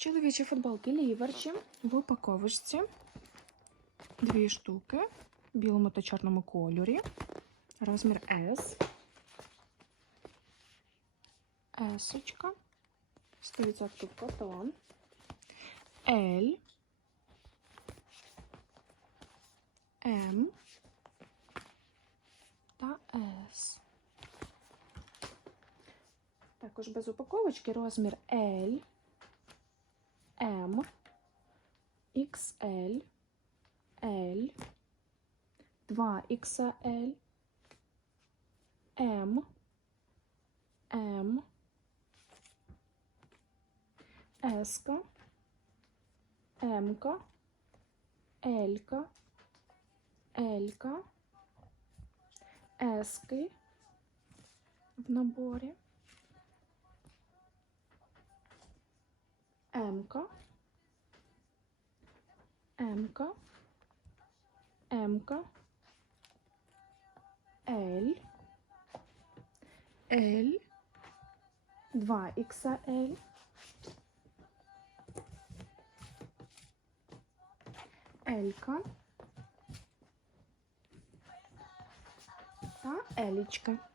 Чоловічі футболки ліверчі в упаковочці. Дві штуки в білому та чорному кольорі. Розмір S. Есочка. 100% котон. L. М. Та С. Також без упаковочки розмір L. М, XL, L, 2XL, М, М, С, М, Л, Л, С в наборі. М-ка, М-ка, М-ка, Л, Л, 2XL, L-ка та Елічка.